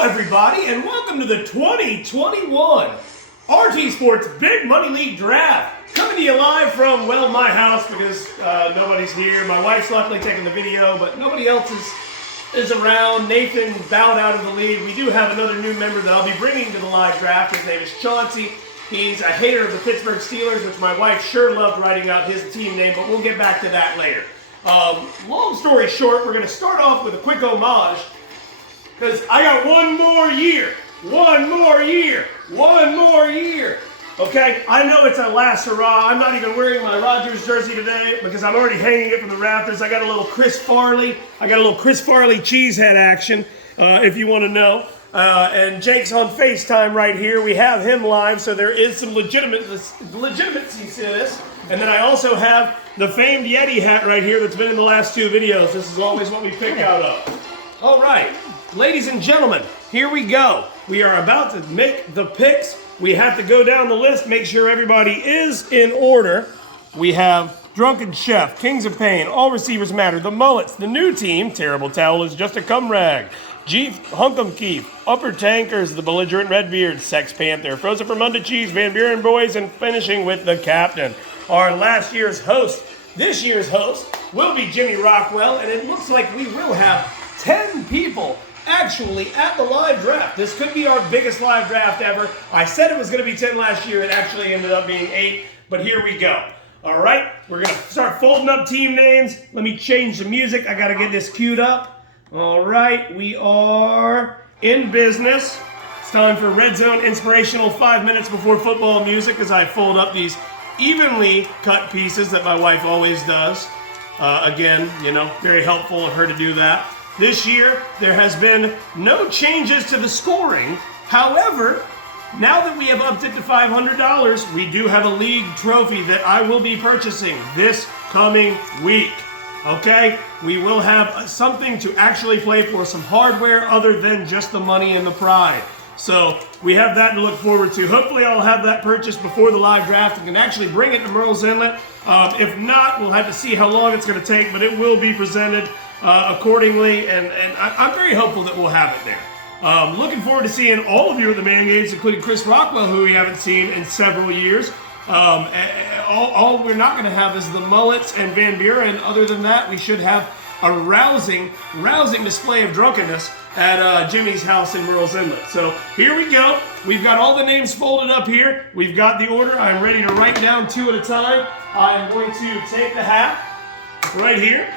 Hello, everybody, and welcome to the 2021 RT Sports Big Money League Draft. Coming to you live from, well, my house because nobody's here. My wife's luckily taking the video, but nobody else is around. Nathan bowed out of the league. We do have another new member that I'll be bringing to the live draft. His name is Chauncey. He's a hater of the Pittsburgh Steelers, which my wife sure loved writing out his team name, but we'll get back to that later. Long story short, we're going to start off with a quick homage because I got one more year. Okay, I know it's a last hurrah. I'm not even wearing my Rodgers jersey today because I'm already hanging it from the rafters. I got a little Chris Farley. Cheesehead action, if you want to know. And Jake's on FaceTime right here. We have him live, so there is some legitimacy to this. And then I also have the famed Yeti hat right here that's been in the last two videos. This is always what we pick out of. All right, ladies and gentlemen, here we go. We are about to make the picks. We have to go down the list, make sure everybody is in order. We have Drunken Chef, Kings of Pain, All Receivers Matter, The Mullets, The New Team, Terrible Towel is Just a Cum Rag, Jeef Hunkum Keef, Upper Tankers, The Belligerent Redbeard, Sex Panther, Frozen from Under Cheese, Van Buren Boys, and finishing with the Captain. Our last year's host, this year's host, will be Jimmy Rockwell, and it looks like we will have 10 people actually at the live draft. This could be our biggest live draft ever. I said it was going to be 10 last year. It actually ended up being 8, but here we go. All right, we're going to start folding up team names. Let me change the music. I got to get this queued up. All right, we are in business. It's time for Red Zone Inspirational 5 minutes before football music as I fold up these evenly cut pieces that my wife always does. Again, you know, very helpful of her to do that. This year, there has been no changes to the scoring. However, now that we have upped it to $500, we do have a league trophy that I will be purchasing this coming week. Okay? We will have something to actually play for, some hardware other than just the money and the pride. So we have that to look forward to. Hopefully I'll have that purchased before the live draft and can actually bring it to Murrells Inlet. If not, we'll have to see how long it's going to take, but it will be presented accordingly, and I'm very hopeful that we'll have it there. Looking forward to seeing all of you at the Man Games, including Chris Rockwell, who we haven't seen in several years. All we're not going to have is the Mullets and Van Buren. Other than that, we should have a rousing display of drunkenness at Jimmy's house in Murrells Inlet. So here we go. We've got all the names folded up here. We've got the order. I'm ready to write down 2 at a time. I'm going to take the hat right here.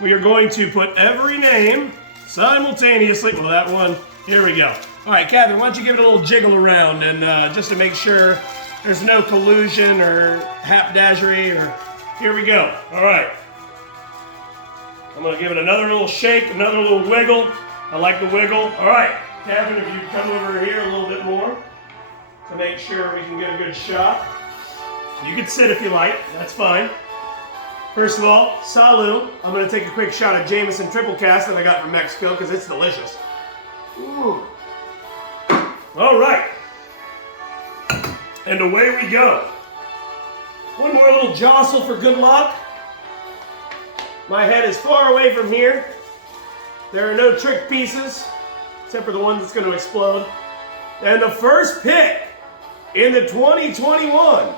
We are going to put every name simultaneously. Well, that one, here we go. All right, Catherine, why don't you give it a little jiggle around and just to make sure there's no collusion or haphazardry or, here we go. All right. I'm going to give it another little shake, another little wiggle. I like the wiggle. All right, Catherine, if you come over here a little bit more to make sure we can get a good shot. You can sit if you like, that's fine. First of all, salud. I'm going to take a quick shot of Jameson Triple Cast that I got from Mexico because it's delicious. Ooh. All right. And away we go. One more little jostle for good luck. My head is far away from here. There are no trick pieces, except for the one that's going to explode. And the first pick in the 2021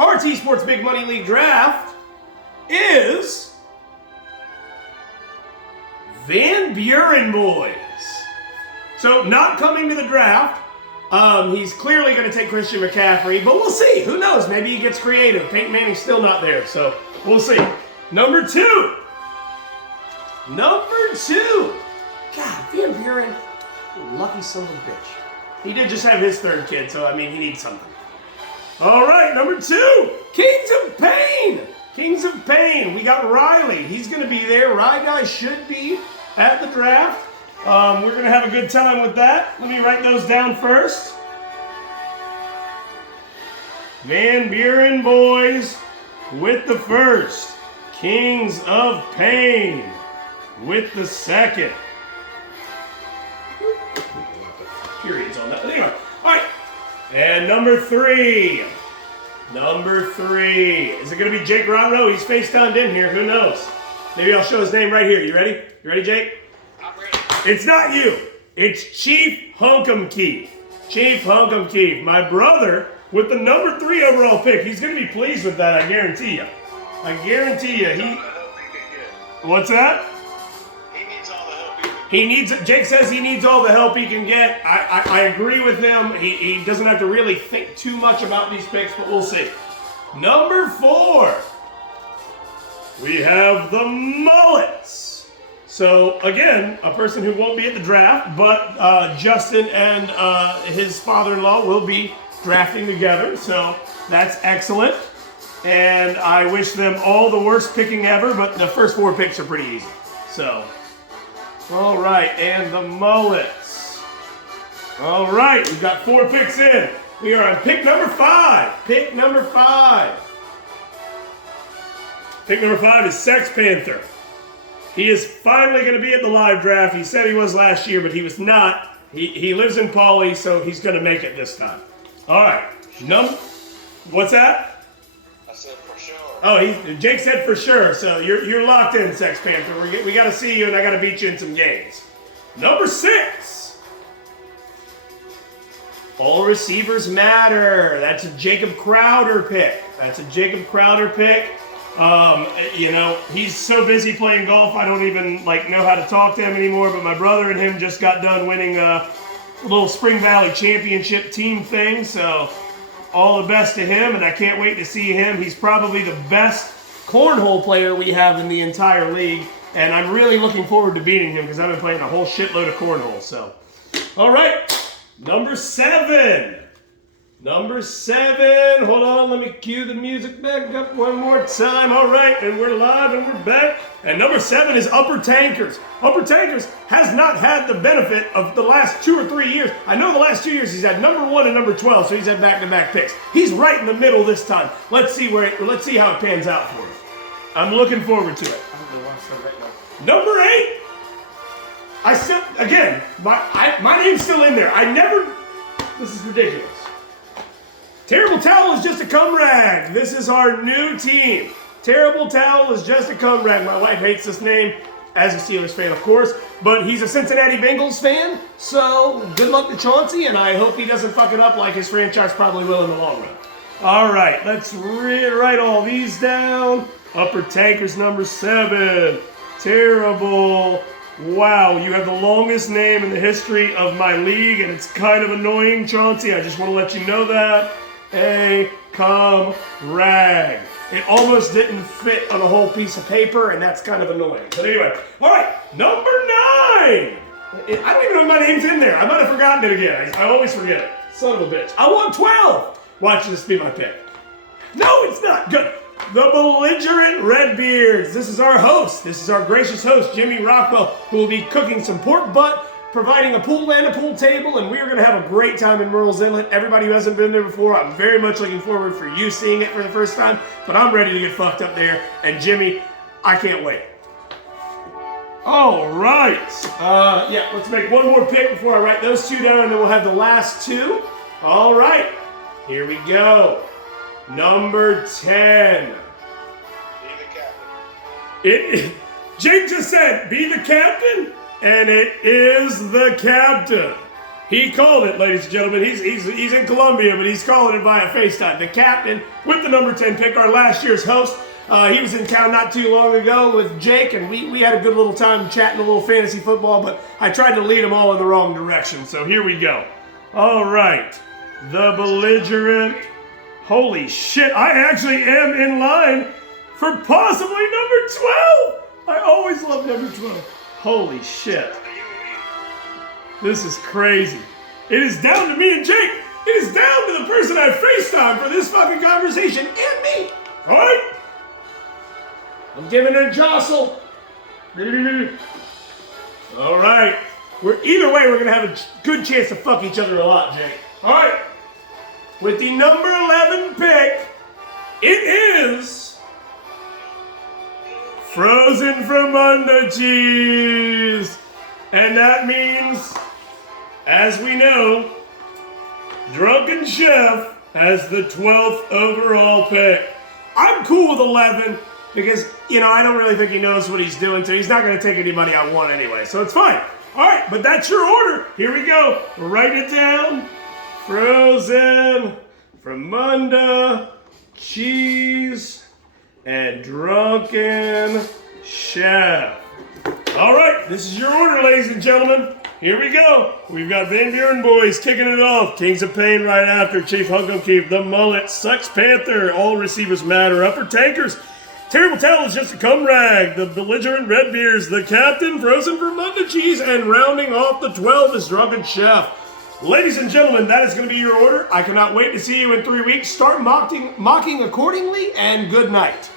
RT Sports Big Money League Draft is Van Buren Boys. So not coming to the draft. He's clearly going to take Christian McCaffrey, but we'll see. Who knows? Maybe he gets creative. Peyton Manning's still not there, so we'll see. Number 2. God, Van Buren, lucky son of a bitch. He did just have his 3rd kid, so I mean, he needs something. All right, number 2, Kings of Pain. Kings of Pain. We got Riley. He's going to be there. Rye Guy should be at the draft. We're going to have a good time with that. Let me write those down first. Van Buren Boys with the first. Kings of Pain with the second. Periods on that. But anyway, all right. And number 3. Is it going to be Jake Ronro? He's FaceTimed in here. Who knows? Maybe I'll show his name right here. You ready? You ready, Jake? I'm ready. It's not you. It's Chief Hunkum Keith. Chief Hunkum Keith, my brother, with the number 3 overall pick. He's going to be pleased with that, I guarantee you. I guarantee you. What's that? He needs all the help he can get. Jake says he needs all the help he can get. I agree with him. He doesn't have to really think too much about these picks, but we'll see. Number 4, we have the Mullets. So again, a person who won't be at the draft, but Justin and his father-in-law will be drafting together. So that's excellent. And I wish them all the worst picking ever, but the first 4 picks are pretty easy. So, all right, and the Mullets. All right, we've got 4 picks in. We are on pick number 5. Pick number 5. Pick number 5 is Sex Panther. He is finally going to be at the live draft. He said he was last year, but he was not. He lives in Pauley, so he's going to make it this time. All right. What's that? I said for sure. Oh, Jake said for sure. So you're locked in, Sex Panther. We got to see you, and I got to beat you in some games. Number 6. All receivers matter. That's a Jacob Crowder pick. You know, he's so busy playing golf, I don't even know how to talk to him anymore. But my brother and him just got done winning a little Spring Valley Championship team thing. So all the best to him, and I can't wait to see him. He's probably the best cornhole player we have in the entire league, and I'm really looking forward to beating him because I've been playing a whole shitload of cornhole. So, all right. Number 7. Hold on, let me cue the music back up one more time. All right, and we're live and we're back. And number 7 is Upper Tankers. Upper Tankers has not had the benefit of the last 2 or 3 years. I know the last 2 years he's had number 1 and number 12, so he's had back-to-back picks. He's right in the middle this time. Let's see how it pans out for him. I'm looking forward to it. Number 8. My name's still in there. This is ridiculous. Terrible Towel is just a cum rag. This is our new team. Terrible Towel is just a cum rag. My wife hates this name, as a Steelers fan, of course, but he's a Cincinnati Bengals fan, so good luck to Chauncey, and I hope he doesn't fuck it up like his franchise probably will in the long run. All right, let's write all these down. Upper Tankers number 7. Terrible. Wow, you have the longest name in the history of my league, and it's kind of annoying, Chauncey. I just want to let you know that. A cum rag. It almost didn't fit on a whole piece of paper, and that's kind of annoying. But anyway, all right, number 9. I don't even know if my name's in there. I might have forgotten it again. I always forget it. Son of a bitch. I want 12. Watch this be my pick. No, it's not. Good. The Belligerent Redbeards. This is our host. This is our gracious host, Jimmy Rockwell, who will be cooking some pork butt, providing a pool and a pool table, and we are going to have a great time in Murrells Inlet. Everybody who hasn't been there before, I'm very much looking forward for you seeing it for the first time, but I'm ready to get fucked up there, and Jimmy, I can't wait. All right. Let's make one more pick before I write those 2 down, and then we'll have the last 2. All right. Here we go. Number 10. Be the captain. Jake just said, be the captain, and it is the captain. He called it, ladies and gentlemen. He's in Columbia, but he's calling it via FaceTime. The captain with the number 10 pick, our last year's host. He was in town not too long ago with Jake, and we had a good little time chatting a little fantasy football, but I tried to lead them all in the wrong direction, so here we go. All right. The Belligerent. Holy shit, I actually am in line for possibly number 12. I always love number 12. Holy shit. This is crazy. It is down to me and Jake. It is down to the person I FaceTime for this fucking conversation and me. All right? I'm giving it a jostle. All right. Either way, we're going to have a good chance to fuck each other a lot, Jake. All right. With the number 11 pick, it is Frozen from Under Cheese. And that means, as we know, Drunken Chef has the 12th overall pick. I'm cool with 11 because, I don't really think he knows what he's doing, so he's not going to take any money I want anyway, so it's fine. All right, but that's your order. Here we go. We're writing it down. Frozen, Fromunda, cheese, and drunken chef. All right, this is your order, ladies and gentlemen. Here we go. We've got Van Buren Boys kicking it off. Kings of Pain right after. Chief Hunkokeep, The Mullet, Sex Panther, All Receivers Matter, Upper Tankers. Terrible Tale is Just a Cum Rag, The Belligerent Redbeards, The Captain, Frozen Vermunda Cheese, and rounding off the 12 is Drunken Chef. Ladies and gentlemen, that is going to be your order. I cannot wait to see you in 3 weeks. Start mocking accordingly, and good night.